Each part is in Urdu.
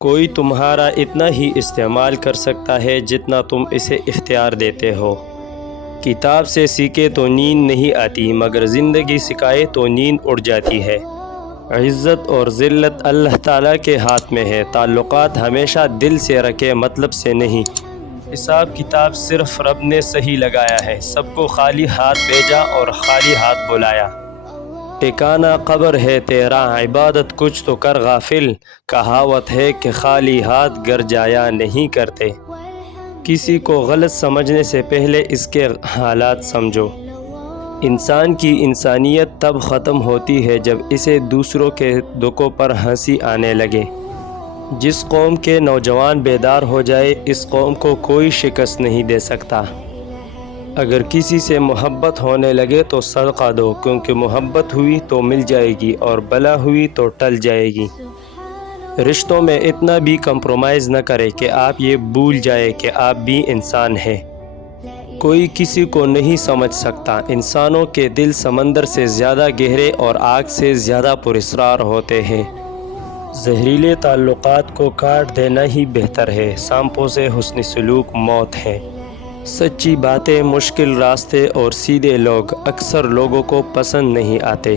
کوئی تمہارا اتنا ہی استعمال کر سکتا ہے جتنا تم اسے اختیار دیتے ہو۔ کتاب سے سیکھے تو نیند نہیں آتی، مگر زندگی سکھائے تو نیند اڑ جاتی ہے۔ عزت اور ذلت اللہ تعالیٰ کے ہاتھ میں ہے۔ تعلقات ہمیشہ دل سے رکھے، مطلب سے نہیں۔ حساب کتاب صرف رب نے صحیح لگایا ہے۔ سب کو خالی ہاتھ بھیجا اور خالی ہاتھ بلایا۔ ٹھکانہ قبر ہے تیرا، عبادت کچھ تو کر غافل۔ کہاوت ہے کہ خالی ہاتھ گر جایا نہیں کرتے۔ کسی کو غلط سمجھنے سے پہلے اس کے حالات سمجھو۔ انسان کی انسانیت تب ختم ہوتی ہے جب اسے دوسروں کے دکھوں پر ہنسی آنے لگے۔ جس قوم کے نوجوان بیدار ہو جائے، اس قوم کو کوئی شکست نہیں دے سکتا۔ اگر کسی سے محبت ہونے لگے تو صدقہ دو، کیونکہ محبت ہوئی تو مل جائے گی اور بلا ہوئی تو ٹل جائے گی۔ رشتوں میں اتنا بھی کمپرومائز نہ کرے کہ آپ یہ بھول جائے کہ آپ بھی انسان ہیں۔ کوئی کسی کو نہیں سمجھ سکتا۔ انسانوں کے دل سمندر سے زیادہ گہرے اور آگ سے زیادہ پراسرار ہوتے ہیں۔ زہریلے تعلقات کو کاٹ دینا ہی بہتر ہے۔ سانپوں سے حسن سلوک موت ہے۔ سچی باتیں، مشکل راستے اور سیدھے لوگ اکثر لوگوں کو پسند نہیں آتے۔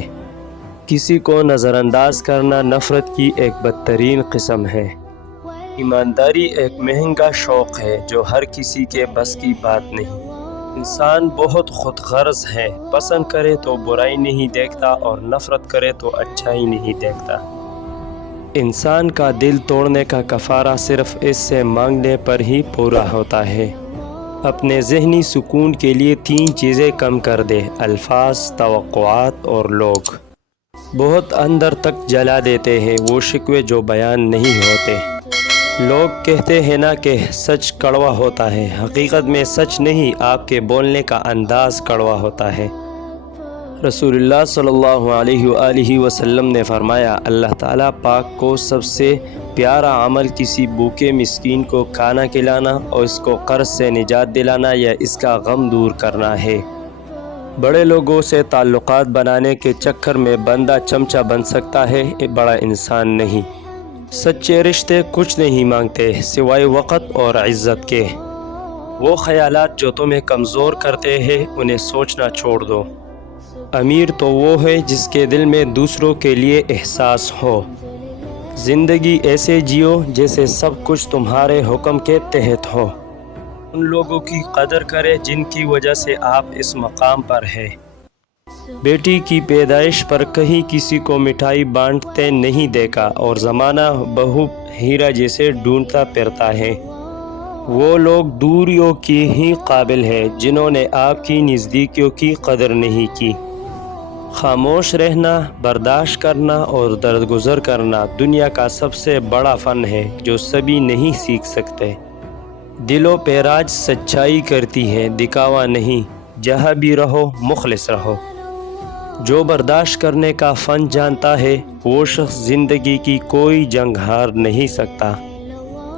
کسی کو نظر انداز کرنا نفرت کی ایک بدترین قسم ہے۔ ایمانداری ایک مہنگا شوق ہے جو ہر کسی کے بس کی بات نہیں۔ انسان بہت خود غرض ہے، پسند کرے تو برائی نہیں دیکھتا اور نفرت کرے تو اچھائی نہیں دیکھتا۔ انسان کا دل توڑنے کا کفارہ صرف اس سے مانگنے پر ہی پورا ہوتا ہے۔ اپنے ذہنی سکون کے لیے 3 چیزیں کم کر دے: الفاظ، توقعات اور لوگ۔ بہت اندر تک جلا دیتے ہیں وہ شکوے جو بیان نہیں ہوتے۔ لوگ کہتے ہیں نا کہ سچ کڑوا ہوتا ہے، حقیقت میں سچ نہیں، آپ کے بولنے کا انداز کڑوا ہوتا ہے۔ رسول اللہ صلی اللہ علیہ وآلہ وسلم نے فرمایا، اللہ تعالیٰ پاک کو سب سے پیارا عمل کسی بھوکے مسکین کو کھانا کھلانا اور اس کو قرض سے نجات دلانا یا اس کا غم دور کرنا ہے۔ بڑے لوگوں سے تعلقات بنانے کے چکر میں بندہ چمچہ بن سکتا ہے، بڑا انسان نہیں۔ سچے رشتے کچھ نہیں مانگتے سوائے وقت اور عزت کے۔ وہ خیالات جو تمہیں کمزور کرتے ہیں انہیں سوچنا چھوڑ دو۔ امیر تو وہ ہے جس کے دل میں دوسروں کے لیے احساس ہو۔ زندگی ایسے جیو جیسے سب کچھ تمہارے حکم کے تحت ہو۔ ان لوگوں کی قدر کرے جن کی وجہ سے آپ اس مقام پر ہیں۔ بیٹی کی پیدائش پر کہیں کسی کو مٹھائی بانٹتے نہیں دیکھا، اور زمانہ بہو ہیرا جیسے ڈھونڈتا پھرتا ہے۔ وہ لوگ دوریوں کی ہی قابل ہیں جنہوں نے آپ کی نزدیکیوں کی قدر نہیں کی۔ خاموش رہنا، برداشت کرنا اور درگزر کرنا دنیا کا سب سے بڑا فن ہے جو سبھی نہیں سیکھ سکتے۔ دل و پیراج سچائی کرتی ہے، دکھاوا نہیں۔ جہاں بھی رہو مخلص رہو۔ جو برداشت کرنے کا فن جانتا ہے وہ شخص زندگی کی کوئی جنگ ہار نہیں سکتا۔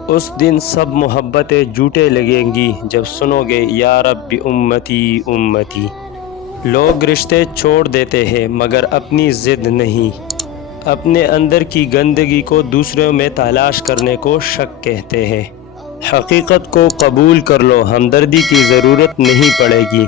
اس دن سب محبتیں جھوٹے لگیں گی جب سنو گے یا رب امتی امتی۔ لوگ رشتے چھوڑ دیتے ہیں مگر اپنی ضد نہیں۔ اپنے اندر کی گندگی کو دوسروں میں تلاش کرنے کو شک کہتے ہیں۔ حقیقت کو قبول کر لو، ہمدردی کی ضرورت نہیں پڑے گی۔